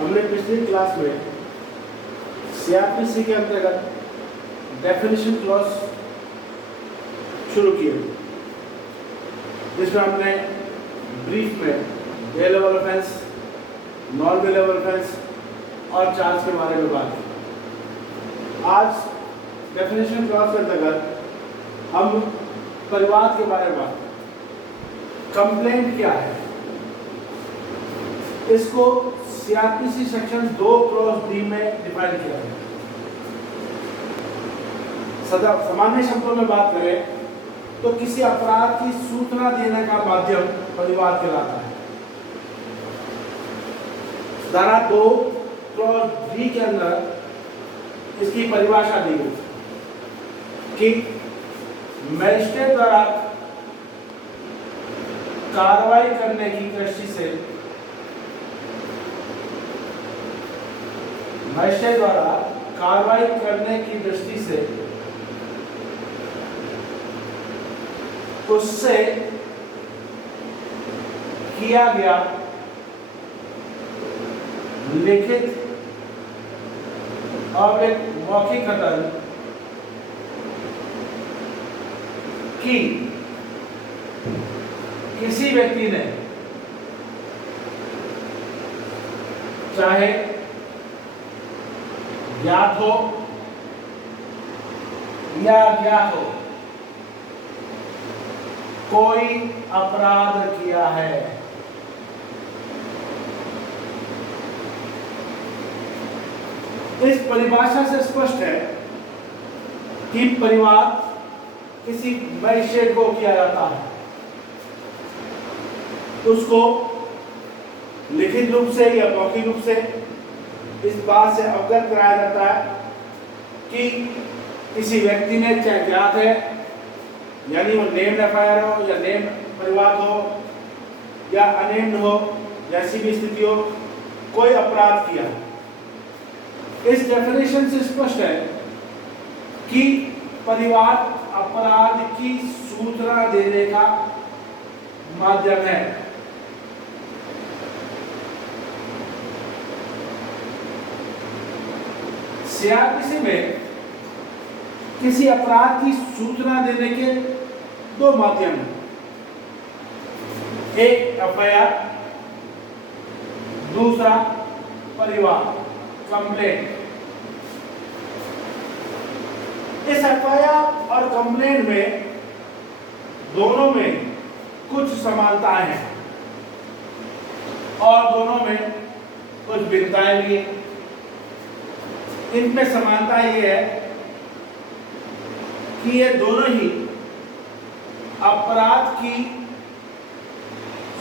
हमने पिछली क्लास में सीआरपीसी के अंतर्गत डेफिनेशन क्लॉज शुरू किए, जिसमें हमने ब्रीफ में बे लेवल ऑफेंस, नॉन बे लेवल ऑफेंस और चार्ज के बारे में बात की। आज डेफिनेशन क्लॉज के अंतर्गत हम परिवाद के बारे में बात करें। कंप्लेंट क्या है, इसको सीआरपीसी सेक्शन 2(d) में डिफाइन किया है। सामान्य शब्दों में बात करें तो किसी अपराध की सूचना देने का माध्यम परिवाद कहलाता है। धारा 2(d) के अंदर इसकी परिभाषा दी गई कि मजिस्ट्रेट द्वारा कार्रवाई करने की दृष्टि से मजिस्ट्रेट द्वारा कार्रवाई करने की दृष्टि से उससे किया गया लिखित और एक मौखिक कथन कि किसी व्यक्ति ने चाहे ज्ञात हो या अज्ञात हो कोई अपराध किया है। इस परिभाषा से स्पष्ट है कि परिवाद किसी मजिस्ट्रेट को किया जाता है, उसको लिखित रूप से या मौखिक रूप से इस बात से अवगत कराया जाता है कि किसी व्यक्ति ने चाहे ज्ञात है, यानी वो नेम्ड एफआईआर हो या नेम्ड परिवाद हो या अनेम्ड हो, जैसी भी स्थिति हो, कोई अपराध किया। इस डेफिनेशन से स्पष्ट है कि परिवाद अपराध की सूचना देने का माध्यम है। सीआरपीसी में किसी अपराध की सूचना देने के दो माध्यम हैं, एक एफआईआर, दूसरा परिवाद, कंप्लेंट। इस एफआईआर और कंप्लेंट में दोनों में कुछ समानताएं हैं और दोनों में कुछ भिन्नताएं भी हैं। इनमें समानता ये है कि ये दोनों ही अपराध की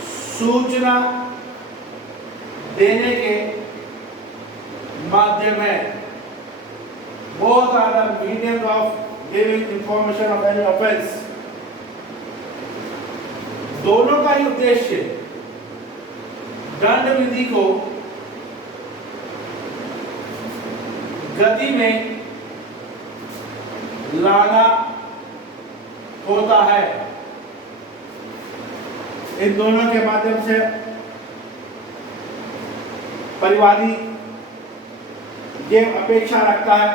सूचना देने के माध्यम है। Both are the medium of giving information of any offense. दोनों का ही उद्देश्य दंड विधि को गति में लाना होता है। इन दोनों के माध्यम से परिवादी ये अपेक्षा रखता है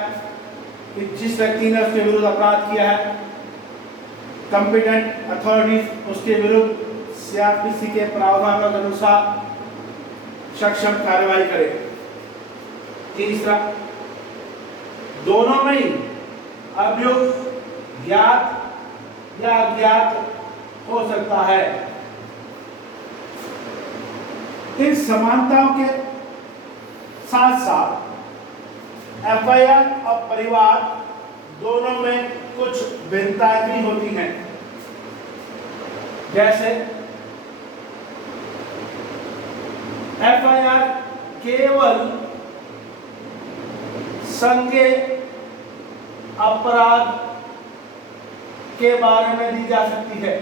कि जिस व्यक्ति ने उसके विरुद्ध अपराध किया है, कॉम्पिटेंट अथॉरिटीज उसके विरुद्ध सीआरपीसी के प्रावधानों के अनुसार सक्षम कार्रवाई करे। तीसरा, दोनों में ही अभियुक्त ज्ञात या अज्ञात हो सकता है। इन समानताओं के साथ साथ एफआईआर और परिवाद दोनों में कुछ भिन्नताएं भी होती हैं। जैसे एफआईआर केवल संज्ञेय अपराध के बारे में दी जा सकती है।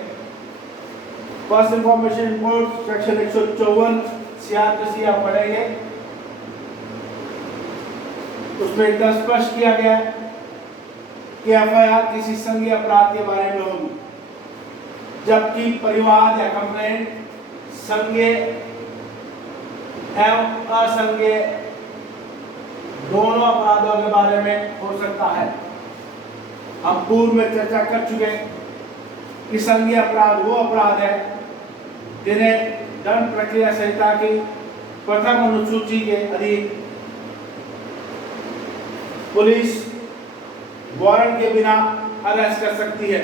First information report section 154 CrPC आप पढ़ेंगे, उसमें एकदम स्पष्ट किया गया है कि एफआईआर किसी संज्ञेय अपराध के बारे में होगी, जबकि परिवाद या कंप्लेंट संज्ञेय एवं असंज्ञेय दोनों अपराधों के बारे में हो सकता है। हम पूर्व में चर्चा कर चुके कि संज्ञेय अपराध वो अपराध है जिन्हें दंड प्रक्रिया संहिता की प्रथम अनुसूची के अधीन पुलिस वारंट के बिना अरेस्ट कर सकती है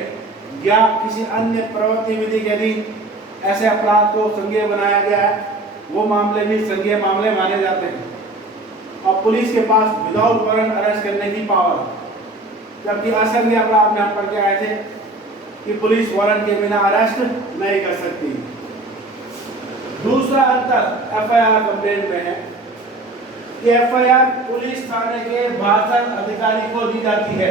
या किसी अन्य प्रवृत्ति विधि के अधीन ऐसे अपराध को संज्ञेय बनाया गया है, वो मामले भी संज्ञेय मामले माने जाते हैं और पुलिस के पास विदाउट वारंट अरेस्ट करने की पावर है। जबकि असंज्ञेय अपराध में हम पढ़ के आए थे कि पुलिस वारंट के बिना अरेस्ट नहीं कर सकती। दूसरा अंतर एफआईआर कंप्लेंट में है कि एफआईआर पुलिस थाने के भाषण अधिकारी को दी जाती है।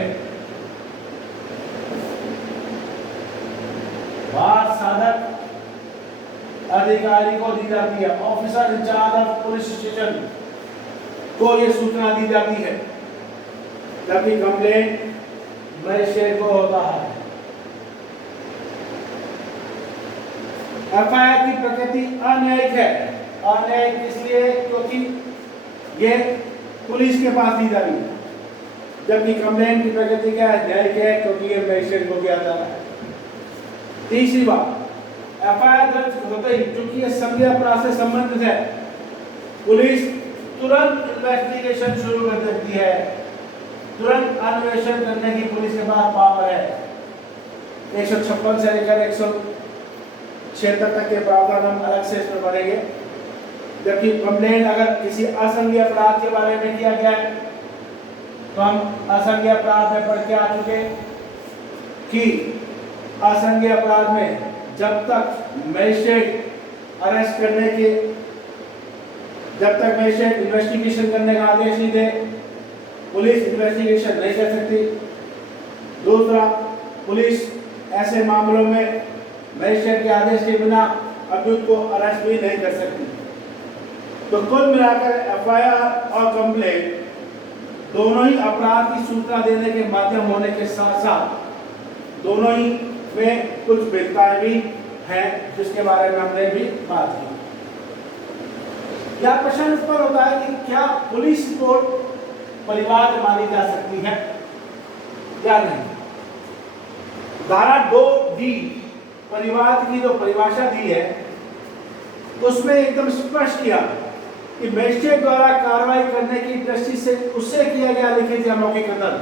वाद साधक अधिकारी को दी जाती है, officer in charge of police station को यह सूचना दी जाती है, जबकि कंप्लेंट मजिस्ट्रेट को होता है। एफआईआर की प्रकृति अन्यायिक है। अन्यायिक इसलिए क्योंकि ये पुलिस के पास दी जा रही है, जबकि कंप्लेंट की प्रकृति क्या है? न्यायिक है क्योंकि ये मजिस्ट्रेट को किया जा रहा है। तीसरी बात, एफआईआर दर्ज होते ही क्योंकि ये संज्ञेय अपराध से संबंधित है, पुलिस तुरंत इन्वेस्टिगेशन शुरू कर देती है। तुरंत अन्वेषण करने की पुलिस के पास पावर है। 156 से लेकर 176 तक के प्रावधान हम अलग से इसमें पढ़ेंगे। जबकि कंप्लेंट अगर किसी असंज्ञेय अपराध के बारे में किया गया है तो हम असंज्ञेय अपराध में पढ़ के आ चुके कि असंज्ञेय अपराध में जब तक मजिस्ट्रेट अरेस्ट करने के जब तक मजिस्ट्रेट इन्वेस्टिगेशन करने का आदेश नहीं दे, पुलिस इन्वेस्टिगेशन नहीं कर सकती। दूसरा, पुलिस ऐसे मामलों में मजिस्ट्रेट के आदेश के बिना अभियुक्त को अरेस्ट भी नहीं कर सकती। तो कुल मिलाकर एफआईआर और कंप्लेंट दोनों ही अपराध की सूचना देने के माध्यम होने के साथ साथ दोनों ही में कुछ भिन्नताएं भी हैं, जिसके बारे में हमने भी बात की। यह प्रश्न इस पर होता है कि क्या पुलिस रिपोर्ट परिवाद मानी जा सकती है या नहीं। धारा 2D परिवाद की जो परिभाषा दी है उसमें एकदम स्पष्ट किया कि मजिस्ट्रेट द्वारा कार्रवाई करने की दृष्टि से उससे किया गया लिखित या मौखिक कथन,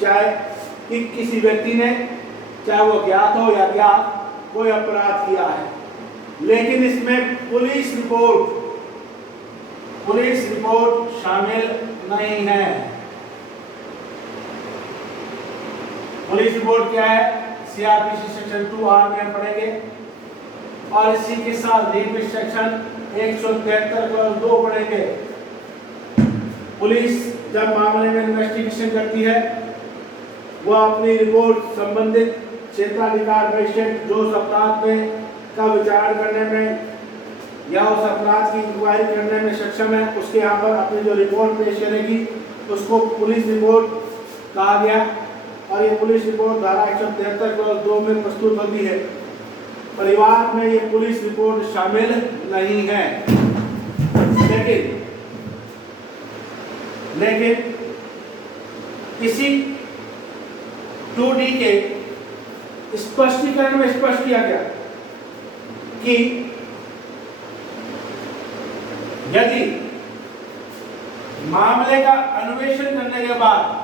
चाहे कि किसी व्यक्ति ने, चाहे वो ज्ञात हो या ज्ञात, कोई अपराध किया है, लेकिन इसमें पुलिस रिपोर्ट शामिल नहीं है। पुलिस रिपोर्ट क्या है? सीआरपीसी सेक्शन 2R में हम पढ़ेंगे और इसी के साथ रिपीट सेक्शन 173(2) पढ़ेंगे। पुलिस जब मामले में इन्वेस्टिगेशन करती है, वह अपनी रिपोर्ट संबंधित क्षेत्राधिकार मजिस्ट्रेट जो उस अपराध में का विचार करने में या उस अपराध की इंक्वायरी करने में सक्षम है, उसके यहाँ पर अपनी जो रिपोर्ट पेश करेगी उसको पुलिस रिपोर्ट कहा गया। और ये पुलिस रिपोर्ट धारा 173(2) में प्रस्तुत होती है। परिवार में ये पुलिस रिपोर्ट शामिल नहीं है, लेकिन किसी 2D के स्पष्टीकरण में स्पष्ट किया गया कि यदि मामले का अन्वेषण करने के बाद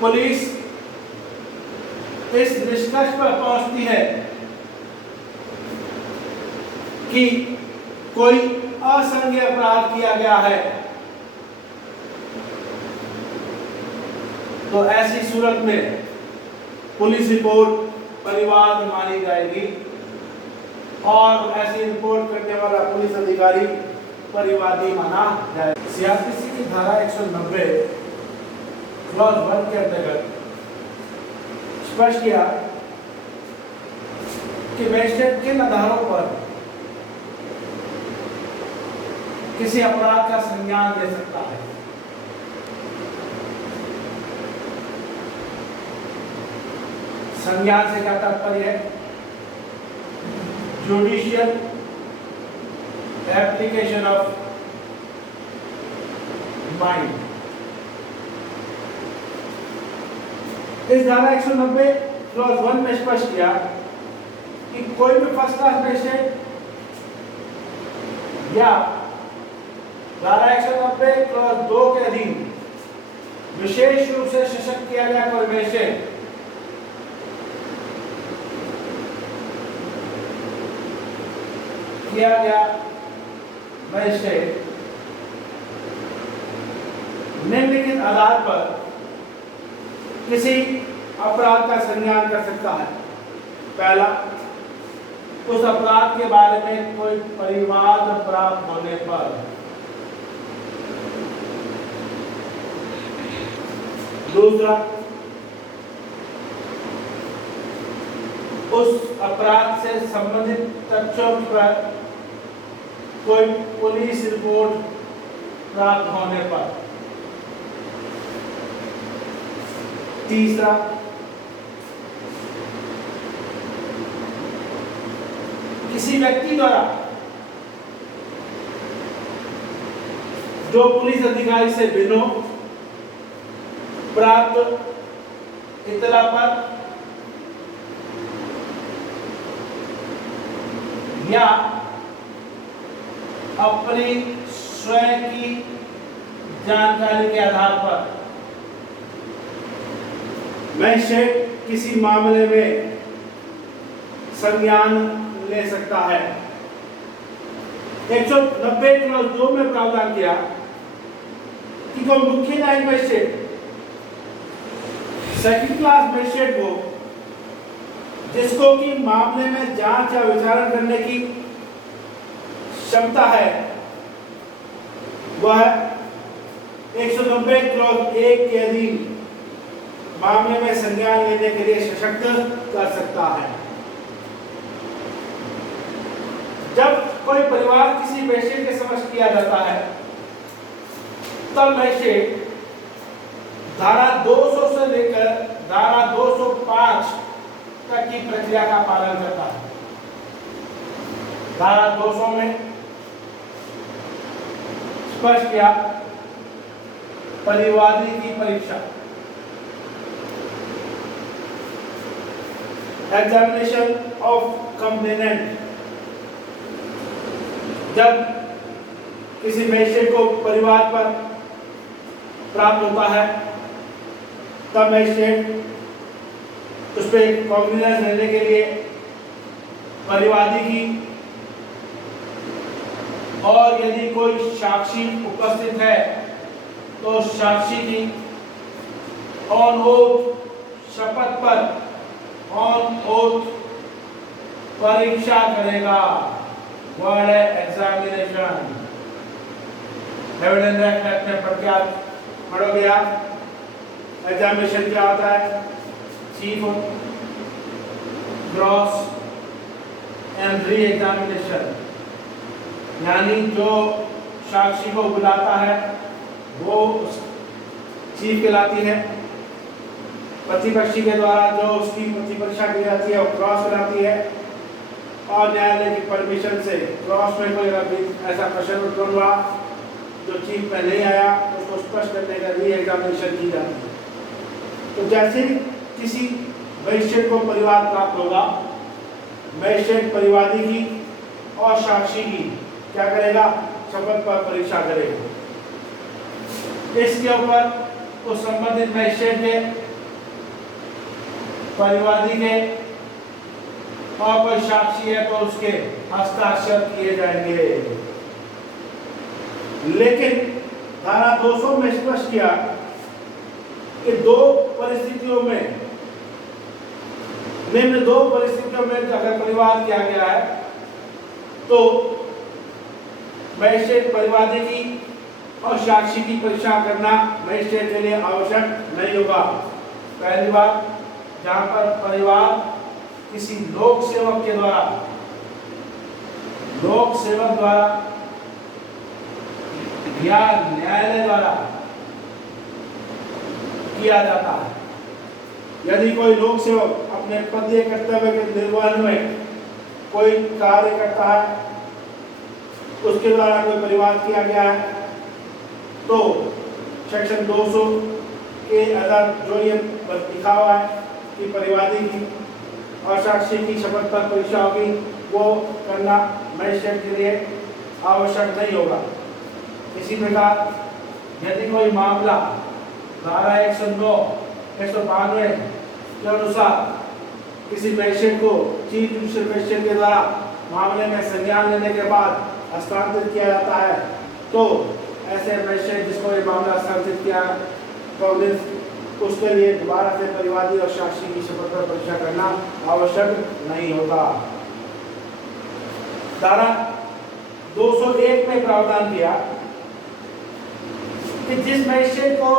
पुलिस इस निष्कर्ष पर पहुंचती है कि कोई असंज्ञेय अपराध किया गया है, तो ऐसी सूरत में पुलिस रिपोर्ट परिवाद मानी जाएगी और ऐसी रिपोर्ट करने वाला पुलिस अधिकारी परिवादी माना जाएगा। सीआरपीसी की धारा 190 क्लॉज 1 के अंतर्गत स्पष्ट किया कि मजिस्ट्रेट किन आधारों पर किसी अपराध का संज्ञान दे सकता है। संज्ञान से क्या तात्पर्य है? Judicial application of mind. इस धारा 190 क्लॉज 1 में स्पष्ट किया कि कोई भी फर्स्ट क्लास मजिस्ट्रेट या धारा 190 क्लॉज 2 के अधीन विशेष रूप से सशक्त किया गया कोई मजिस्ट्रेट निम्नलिखित आधार पर किसी अपराध का संज्ञान कर सकता है। पहला, उस अपराध के बारे में कोई परिवाद प्राप्त होने पर। दूसरा, उस अपराध से संबंधित तथ्यों पर कोई पुलिस रिपोर्ट प्राप्त होने पर। तीसरा, किसी व्यक्ति द्वारा जो पुलिस अधिकारी से बिना प्राप्त इतला पर या अपनी स्वयं की जानकारी के आधार पर मजिस्ट्रेट किसी मामले में संज्ञान ले सकता है। 190 क्लॉज 2 में प्रावधान किया कि कोई मुख्य न्यायिक मजिस्ट्रेट सेकंड क्लास मजिस्ट्रेट को जिसको कि मामले में जांच या विचारण करने की क्षमता है वह 190 क्लॉज 1 के अधीन मामले में संज्ञान लेने के लिए सशक्त कर सकता है। जब कोई परिवार किसी मजिस्ट्रेट के समक्ष किया जाता है तब मजिस्ट्रेट धारा 200 से लेकर धारा 205 तक की प्रक्रिया का पालन करता है। धारा 200 में स्पष्ट किया परिवादी की परीक्षा, एग्जामिनेशन ऑफ कंप्लेनेंट। जब किसी मजिस्ट्रेट को परिवाद पर प्राप्त होता है तब मजिस्ट्रेट उस पर कॉग्निजेंस लेने के लिए परिवादी की और यदि कोई साक्षी उपस्थित है तो साक्षी की ऑन ओथ शपथ पर ऑन ओथ परीक्षा करेगा। वर्ड है एग्जामिनेशन। एविडेंस एक्ट में पढ़ के आप पढ़ोगे आप एग्जामिनेशन क्या होता है? Chief cross and re examination, यानी जो साक्षी को बुलाता है वो चीफ कहलाती है। प्रतिपक्षी के द्वारा जो उसकी प्रतिपरीक्षा की जाती है वो क्रॉस कहलाती है और न्यायालय की परमिशन से क्रॉस में कोई अगर ऐसा प्रश्न उत्पन्न हुआ जो चीफ में नहीं आया तो उसको स्पष्ट करने का री एग्जामिनेशन की जाती है। तो जैसे किसी मजिस्ट्रेट को परिवाद प्राप्त होगा, मजिस्ट्रेट परिवादी की और साक्षी की क्या करेगा? शपथ पर परीक्षा करेगा। इसके ऊपर उस संबंधित मजिस्ट्रेट के, परिवादी के और कोई साक्षी है तो उसके हस्ताक्षर किए जाएंगे। लेकिन धारा 200 में स्पष्ट किया कि दो परिस्थितियों में, निम्न दो परिस्थितियों में अगर परिवाद किया गया है तो मजिस्ट्रेट परिवादी की और साक्षी की परीक्षा करना मजिस्ट्रेट के लिए आवश्यक नहीं होगा। पहली बात, जहां पर परिवाद किसी लोक सेवक के द्वारा, लोक सेवक द्वारा या न्यायालय द्वारा किया जाता है। यदि कोई लोक सेवक अपने पदीय कर्तव्य के निर्वहन में कोई कार्य करता है, उसके द्वारा कोई परिवाद किया गया है, तो सेक्शन 200 के अंदर जो ये लिखा हुआ है कि परिवादी की और साक्षी की शपथ पर परीक्षा होगी, वो करना मजिस्ट्रेट के लिए आवश्यक नहीं होगा। इसी प्रकार यदि कोई मामला धारा 109 192 के अनुसार किसी मजिस्ट्रेट को चीफ जुडिशियल मजिस्ट्रेट के द्वारा मामले में संज्ञान लेने के बाद हस्तांतरित किया जाता है, तो ऐसे मजिस्ट्रेट जिसको ये मामला हस्तांतरित किया उसके लिए दोबारा से परिवादी और साक्षी की शपथ पर परीक्षा करना आवश्यक नहीं होगा। धारा 201 में प्रावधान किया कि जिस मजिस्ट्रेट को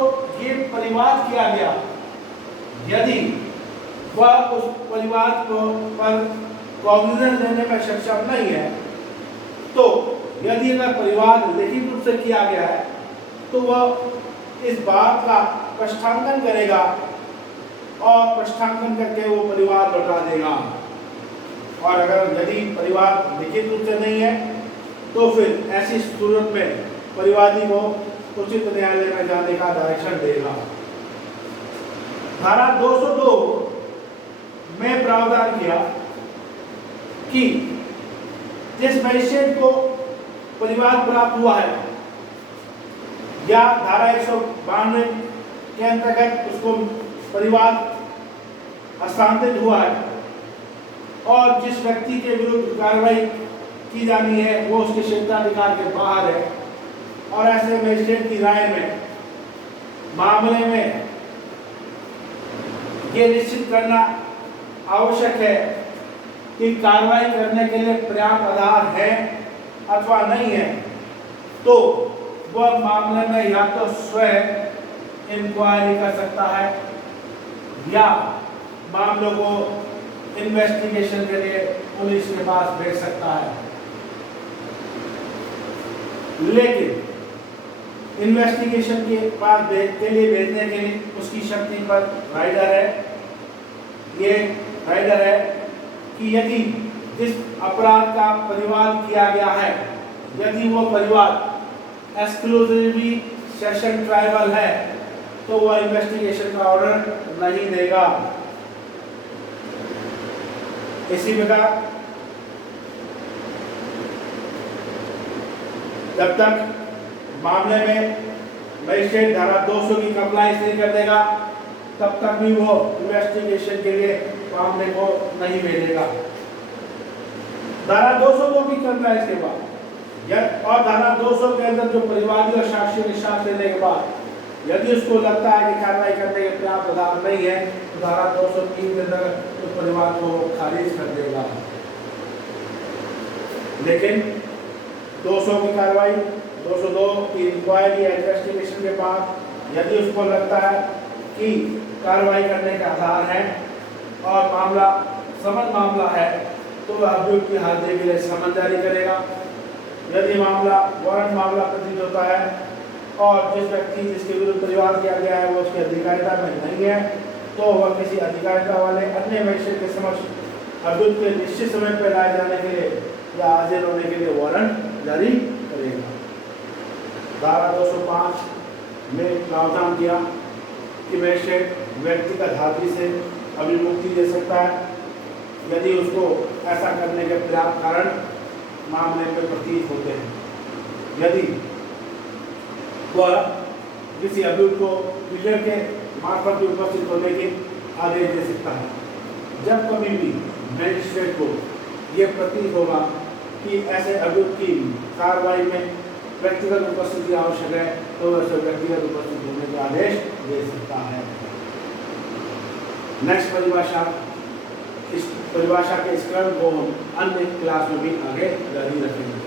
ये परिवाद किया गया, यदि वह उस परिवाद को पर कॉग्निजेंस लेने में सक्षम नहीं है, तो यदि अगर परिवाद लिखित रूप से किया गया है तो वह इस बात का प्रश्नांकन करेगा और प्रश्नांकन करके वो परिवाद लौटा देगा। और अगर यदि परिवाद लिखित रूप से नहीं है तो फिर ऐसी सूरत में परिवादी को उचित न्यायालय में जाने का डायरेक्शन देगा। धारा 202 में प्रावधान किया कि जिस मजिस्ट्रेट को परिवाद प्राप्त हुआ है या धारा 192 के अंतर्गत उसको परिवाद हस्तांतरित हुआ है और जिस व्यक्ति के विरुद्ध कार्रवाई की जानी है वो उसके क्षेत्राधिकार के बाहर है, और ऐसे मजिस्ट्रेट की राय में मामले में ये निश्चित करना आवश्यक है कि कार्रवाई करने के लिए पर्याप्त आधार है अथवा नहीं है, तो वह मामले में या तो स्वयं इंक्वायरी कर सकता है या मामलों को इन्वेस्टिगेशन के लिए पुलिस के पास भेज सकता है। लेकिन इन्वेस्टिगेशन के बाद के लिए भेजने के लिए उसकी शक्ति पर राइडर है। ये राइडर है कि यदि जिस अपराध का परिवाद किया गया है, यदि वो परिवाद एक्सक्लूसिवली सेशन ट्राइबल है, तो वह इन्वेस्टिगेशन का ऑर्डर नहीं देगा। इसी प्रकार जब तक मामले में मजिस्ट्रेट धारा 200 की कंप्लायंस नहीं कर देगा, तब तक भी वो इन्वेस्टिगेशन के लिए मामले को नहीं भेजेगा। धारा 202 की कंप्लायंस के बाद और धारा 200 के अंदर जो परिवादी और साक्षी के साथ लेने के बाद यदि उसको लगता है कि कार्रवाई करने के पर्याप्त आधार नहीं है, तो धारा 203 के अंदर उस परिवार को खारिज कर देगा। लेकिन 200 की कार्रवाई 202 की इंक्वायरी या इन्वेस्टिगेशन के बाद यदि उसको लगता है कि कार्रवाई करने के आधार हैं और मामला समन मामला है, तो वह अभियुक्त की हाजिरी के लिए समन जारी करेगा। यदि मामला वारंट मामला प्रतीत होता है और जिस व्यक्ति जिसके विरुद्ध परिवाद किया गया है वो उसकी अधिकारिता में नहीं है, तो वह किसी अधिकारिता वाले अन्य मजिस्ट्रेट के समक्ष अभियुक्त के निश्चित समय पर लाए जाने के लिए या हाजिर होने के लिए वारंट जारी करेगा। धारा 205 में प्रावधान किया कि मजिस्ट्रेट व्यक्तिगत हाजिरी से अभिमुक्ति दे सकता है यदि उसको ऐसा करने के पर्याप्त कारण मामले में प्रतीत होते हैं। यदि वह किसी अभियुक्त को विजय के मार्फत भी उपस्थित होने के आदेश दे सकता है। जब कभी भी मजिस्ट्रेट को यह प्रतीत होगा कि ऐसे अभियुक्त की कार्रवाई में व्यक्तिगत उपस्थिति आवश्यक है, तो वह व्यक्तिगत उपस्थित होने का आदेश दे सकता है। नेक्स्ट परिभाषा, इस परिभाषा के इस क्रम को हम अन्य क्लास में भी आगे जारी रखेंगे।